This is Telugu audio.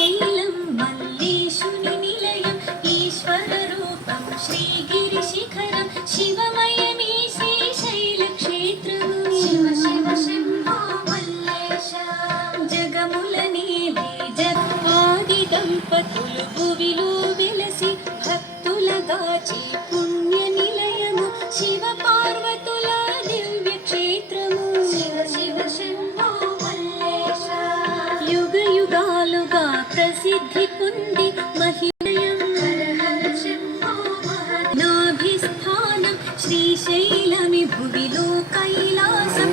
శ్రీశైలం మల్లేశుని నిలయం ఈశ్వర రూపం శ్రీగిరి శిఖరం శివమయమీ శ్రీశైల క్షేత్రము శివ శివ శంభో మల్లేశ జగముల నేలే జగమాది దంపతులు భువిలో వెలసి భక్తులగాచి పుణ్య నిలయము శివ పార్వతుల దివ్య క్షేత్రము శివ శివ శంభో మల్లేశ యుగ యుగాలుగా ప్రసిద్ధి పొంది మహిళయం హర హర శంభో నాభిస్థానం శ్రీశైలమి భువిలో కైలాసం